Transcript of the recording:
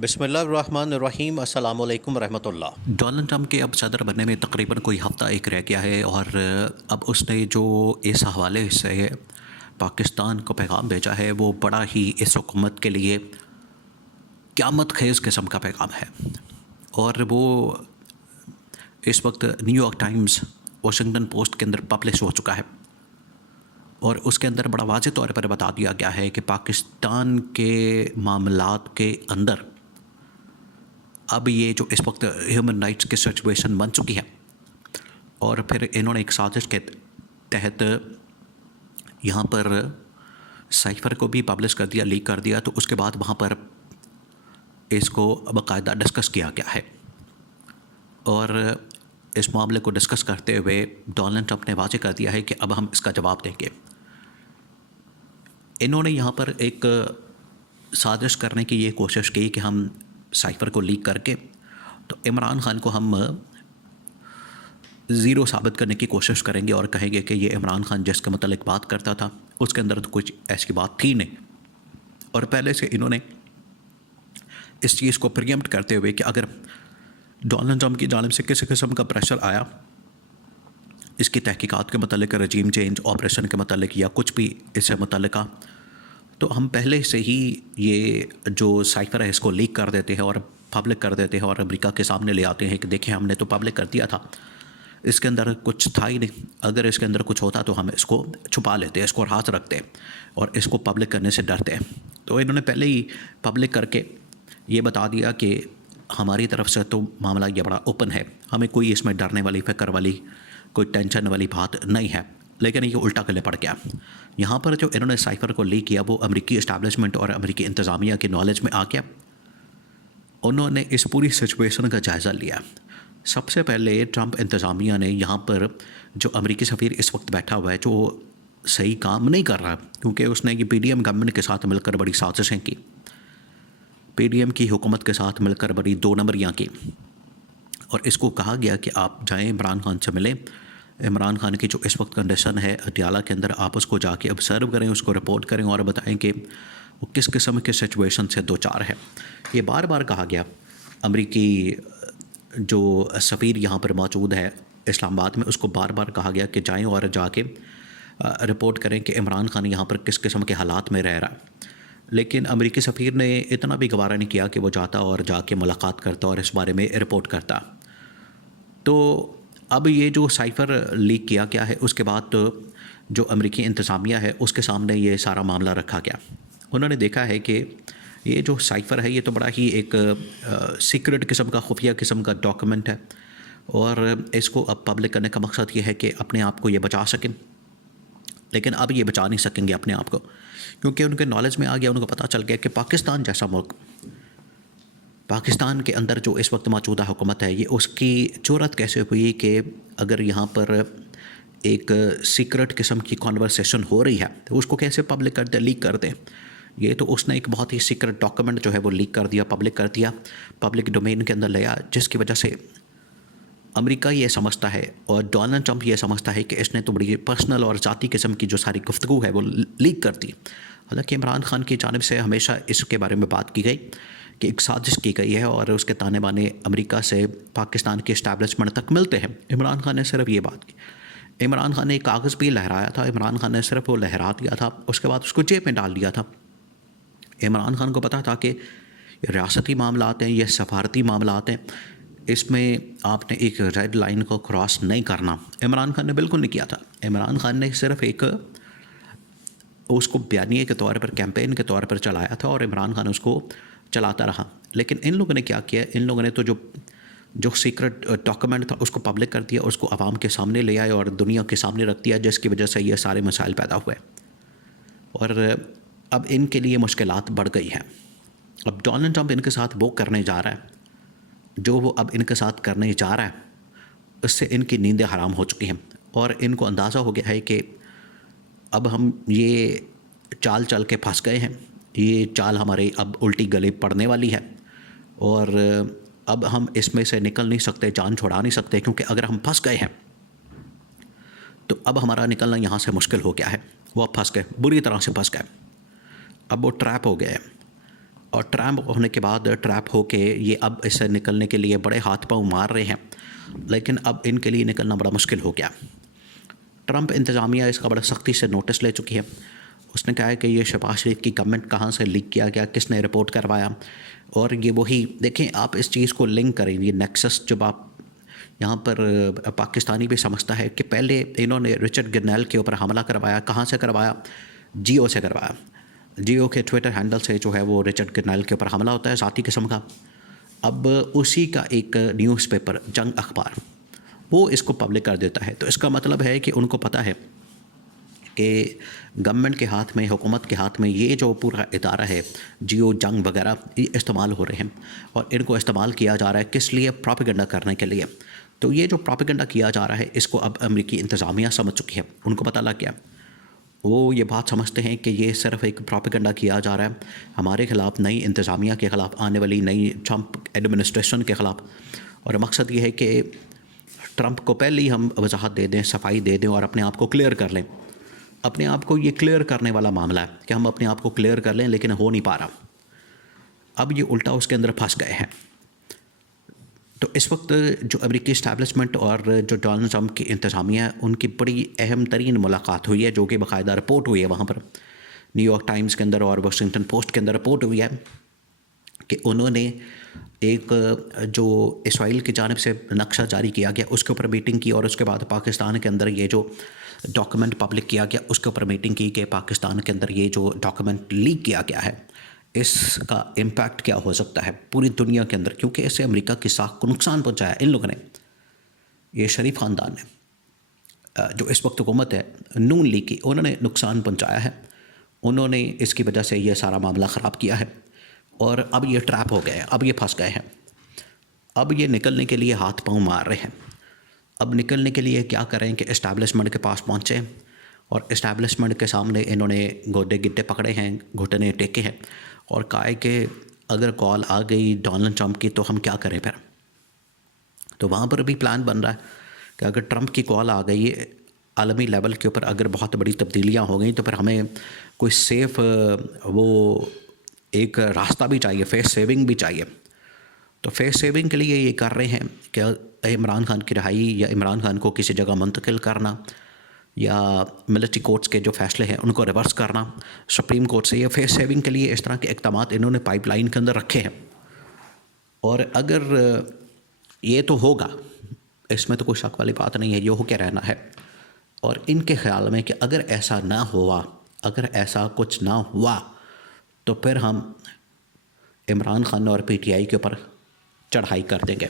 बिस्मिल्लाहिर्रहमानिर्रहीम अस्सलामु अलैकुम रहमतुल्लाह। डोनाल्ड ट्रंप के अब सदर बनने में तकरीबन कोई हफ़्ता एक रह गया है और अब उसने जो इस हवाले से पाकिस्तान को पैगाम भेजा है वो बड़ा ही इस हुकूमत के लिए क़यामत ख़ेज़ किस्म का पैगाम है। और वो इस वक्त न्यूयॉर्क टाइम्स, वाशिंगटन पोस्ट के अंदर पब्लिश हो चुका है और उसके अंदर बड़ा वाज़ेह तौर पर बता दिया गया है कि पाकिस्तान के मामलात के अंदर अब ये जो इस वक्त ह्यूमन राइट्स की सिचुएशन बन चुकी है। और फिर इन्होंने एक साजिश के तहत यहाँ पर साइफ़र को भी पब्लिश कर दिया, लीक कर दिया। तो उसके बाद वहाँ पर इसको बाकायदा डिस्कस किया गया है और इस मामले को डिस्कस करते हुए डोनाल्ड ट्रंप ने वाज़ेह कर दिया है कि अब हम इसका जवाब देंगे। इन्होंने यहाँ पर एक साजिश करने की ये कोशिश की कि हम साइफ़र को लीक करके तो इमरान ख़ान को हम ज़ीरो साबित करने की कोशिश करेंगे और कहेंगे कि ये इमरान ख़ान जिसके मतलब बात करता था उसके अंदर तो कुछ ऐसी बात थी नहीं। और पहले से इन्होंने इस चीज़ को प्रीएम्प्ट करते हुए कि अगर डोनाल्ड ट्रंप की जानिब से किसी किस्म का प्रेशर आया इसकी तहकीकात के मतलब, रजीम चेंज ऑपरेशन के मतलब या कुछ भी इससे मतलब, तो हम पहले से ही ये जो साइफ़र है इसको लीक कर देते हैं और पब्लिक कर देते हैं और अमेरिका के सामने ले आते हैं कि देखिए हमने तो पब्लिक कर दिया था, इसके अंदर कुछ था ही नहीं। अगर इसके अंदर कुछ होता तो हम इसको छुपा लेते, इसको राज रखते और इसको पब्लिक करने से डरते हैं। तो इन्होंने पहले ही पब्लिक करके ये बता दिया कि हमारी तरफ से तो मामला ये बड़ा ओपन है, हमें कोई इसमें डरने वाली, फ़िक्र वाली, कोई टेंशन वाली बात नहीं है। लेकिन ये उल्टा गले पड़ गया। यहाँ पर जो इन्होंने साइफ़र को लीक किया वो अमेरिकी इस्टेब्लिशमेंट और अमेरिकी इंतज़ामिया के नॉलेज में आ गया। उन्होंने इस पूरी सिचुएशन का जायज़ा लिया। सबसे पहले ट्रंप इंतज़ामिया ने यहाँ पर जो अमेरिकी सफ़ीर इस वक्त बैठा हुआ है जो सही काम नहीं कर रहा, क्योंकि उसने ये पीडीएम गवर्नमेंट के साथ मिलकर बड़ी साजिशें की, पीडीएम की हुकूमत के साथ मिलकर बड़ी दो नंबरियाँ की। और इसको कहा गया कि आप जाएँ इमरान ख़ान से मिलें, इमरान ख़ान की जो इस वक्त कंडीशन है अटियाला के अंदर, आप उसको जाके ऑब्ज़र्व करें, उसको रिपोर्ट करें और बताएं कि वो किस किस्म के सिचुएशन से दो चार है। ये बार बार कहा गया। अमेरिकी जो सफ़ीर यहाँ पर मौजूद है इस्लामाबाद में, उसको बार बार कहा गया कि जाएं और जाके रिपोर्ट करें कि इमरान ख़ान यहाँ पर किस किस्म के हालात में रह रहा है। लेकिन अमेरिकी सफ़ीर ने इतना भी गवारा नहीं किया कि वो जाता और जाके मुलाकात करता और इस बारे में रिपोर्ट करता। तो अब ये जो साइफ़र लीक किया गया है उसके बाद तो जो अमेरिकी इंतज़ामिया है उसके सामने ये सारा मामला रखा गया। उन्होंने देखा है कि ये जो साइफ़र है ये तो बड़ा ही एक सीक्रेट किस्म का, खुफिया किस्म का डॉक्यूमेंट है और इसको अब पब्लिक करने का मकसद ये है कि अपने आप को ये बचा सकें। लेकिन अब ये बचा नहीं सकेंगे अपने आप को, क्योंकि उनके नॉलेज में आ गया, उनको पता चल गया कि पाकिस्तान जैसा मुल्क, पाकिस्तान के अंदर जो इस वक्त मौजूदा हुकूमत है ये उसकी जुर्रत कैसे हुई कि अगर यहाँ पर एक सीक्रेट किस्म की कॉन्वर्सेशन हो रही है तो उसको कैसे पब्लिक कर दे, लीक कर दें। ये तो उसने एक बहुत ही सीक्रेट डॉक्यूमेंट जो है वो लीक कर दिया, पब्लिक कर दिया, पब्लिक डोमेन के अंदर लिया, जिसकी वजह से अमेरिका ये समझता है और डोनाल्ड ट्रंप ये समझता है कि इसने तो बड़ी पर्सनल और ज़ाती किस्म की जो सारी गुफ्तगू है वो लीक कर दी। हालांकि इमरान ख़ान की जानिब से हमेशा इसके बारे में बात की गई कि एक साजिश की गई है और उसके ताने बाने अमेरिका से पाकिस्तान के इस्टेब्लिशमेंट तक मिलते हैं। इमरान ख़ान ने सिर्फ ये बात की, इमरान ख़ान ने एक कागज़ भी लहराया था, इमरान ख़ान ने सिर्फ वो लहरा दिया था, उसके बाद उसको जेब में डाल दिया था। इमरान ख़ान को पता था कि रियासती मामलात हैं, ये सफारती मामलात हैं, इसमें आपने एक रेड लाइन को क्रॉस नहीं करना। इमरान ख़ान ने बिल्कुल नहीं किया था। इमरान ख़ान ने सिर्फ एक उसको बयानिए के तौर पर, कैंपेन के तौर पर चलाया था और इमरान ख़ान उसको चलाता रहा। लेकिन इन लोगों ने क्या किया, इन लोगों ने तो जो सीक्रेट डॉक्यूमेंट था उसको पब्लिक कर दिया, उसको आवाम के सामने ले आए और दुनिया के सामने रख दिया, जिसकी वजह से ये सारे मसाइल पैदा हुए और अब इनके लिए मुश्किलात बढ़ गई हैं। अब डोनाल्ड ट्रंप इनके साथ वो करने जा रहा है जो वो अब इनके साथ करने जा रहा है, उससे इनकी नींदें हराम हो चुकी हैं और इनको अंदाज़ा हो गया है कि अब हम ये चाल चल के फंस गए हैं, ये चाल हमारे अब उल्टी गले पड़ने वाली है और अब हम इसमें से निकल नहीं सकते, जान छुड़ा नहीं सकते, क्योंकि अगर हम फंस गए हैं तो अब हमारा निकलना यहाँ से मुश्किल हो गया है। वो अब फंस गए, बुरी तरह से फंस गए, अब वो ट्रैप हो गए हैं। और ट्रैप होने के बाद ट्रैप होके ये अब इससे निकलने के लिए बड़े हाथ पांव मार रहे हैं, लेकिन अब इनके लिए निकलना बड़ा मुश्किल हो गया। ट्रंप इंतज़ामिया इसका बड़ा सख्ती से नोटिस ले चुकी है। उसने कहा है कि ये शहबाज शरीफ की कमेंट कहाँ से लीक किया गया, किसने रिपोर्ट करवाया, और ये वही देखें आप इस चीज़ को लिंक करें, ये नेक्सस जब आप यहाँ पर पाकिस्तानी भी समझता है कि पहले इन्होंने रिचर्ड गिरनैल के ऊपर हमला करवाया, कहाँ से करवाया, जियो से करवाया। जियो के ट्विटर हैंडल से जो है वो रिचर्ड गिरनैल के ऊपर हमला होता है ज़ाती किस्म का। अब उसी का एक न्यूज़पेपर जंग अखबार वो इसको पब्लिक कर देता है, तो इसका मतलब है कि उनको पता है कि गवर्नमेंट के हाथ में, हुकूमत के हाथ में ये जो पूरा इदारा है जियो जंग वगैरह ये इस्तेमाल हो रहे हैं, और इनको इस्तेमाल किया जा रहा है किस लिए, प्रोपेगेंडा करने के लिए। तो ये जो प्रोपेगेंडा किया जा रहा है इसको अब अमेरिकी इंतज़ामिया समझ चुकी है, उनको पता लग गया। वो ये बात समझते हैं कि ये सिर्फ एक प्रोपेगेंडा किया जा रहा है हमारे ख़िलाफ़, नई इंतज़ामिया के ख़िलाफ़, आने वाली नई ट्रंप एडमिनिस्ट्रेशन के ख़िलाफ़। और मकसद ये है कि ट्रंप को पहले ही हम वजाहत दे दें, सफाई दे दें और अपने आप को क्लियर कर लें। अपने आप को ये क्लियर करने वाला मामला है कि हम अपने आप को क्लियर कर लें, लेकिन हो नहीं पा रहा। अब ये उल्टा उसके अंदर फंस गए हैं। तो इस वक्त जो अमेरिकी इस्टेब्लिशमेंट और जो डोनाल्ड ट्रंप की इंतज़ामिया है उनकी बड़ी अहम तरीन मुलाकात हुई है, जो कि बाकायदा रिपोर्ट हुई है वहाँ पर, न्यूयॉर्क टाइम्स के अंदर और वाशिंगटन पोस्ट के अंदर रिपोर्ट हुई है कि उन्होंने एक जो इसराइल की जानिब से नक्शा जारी किया गया उसके ऊपर मीटिंग की, और उसके बाद पाकिस्तान के अंदर ये जो डॉक्यूमेंट पब्लिक किया गया उसके ऊपर मीटिंग की कि पाकिस्तान के अंदर ये जो डॉक्यूमेंट लीक किया गया है इसका इम्पैक्ट क्या हो सकता है पूरी दुनिया के अंदर, क्योंकि इससे अमेरिका की साख को नुकसान पहुंचाया इन लोगों ने। ये शरीफ ख़ानदान ने जो इस वक्त हुकूमत है नून लीग की, उन्होंने नुकसान पहुंचाया है, उन्होंने इसकी वजह से ये सारा मामला ख़राब किया है, और अब ये ट्रैप हो गए हैं, अब ये फंस गए हैं। अब ये निकलने के लिए हाथ पांव मार रहे हैं। अब निकलने के लिए क्या करें कि इस्टेब्लिशमेंट के पास पहुँचे, और इस्टेब्लिशमेंट के सामने इन्होंने गोडे गिड्डे पकड़े हैं, घुटने टेके हैं, और कहा है कि अगर कॉल आ गई डोनाल्ड ट्रंप की तो हम क्या करें फिर। तो वहाँ पर भी प्लान बन रहा है कि अगर ट्रंप की कॉल आ गई आलमी लेवल के ऊपर, अगर बहुत बड़ी तब्दीलियाँ हो गई तो फिर हमें कोई सेफ़ वो एक रास्ता भी चाहिए, फेस सेविंग भी चाहिए। तो फेस सेविंग के लिए ये कर रहे हैं कि इमरान खान की रिहाई या इमरान खान को किसी जगह मुंतकिल करना, या मिलिट्री कोर्ट्स के जो फैसले हैं उनको रिवर्स करना सुप्रीम कोर्ट से, या फेस सेविंग के लिए इस तरह के इक़दामात इन्होंने पाइपलाइन के अंदर रखे हैं। और अगर ये तो होगा, इसमें तो कोई शक वाली बात नहीं है, ये हो के रहना है। और इनके ख्याल में कि अगर ऐसा ना हुआ, अगर ऐसा कुछ ना हुआ तो फिर हम इमरान खान और PTI के ऊपर चढ़ाई कर देंगे।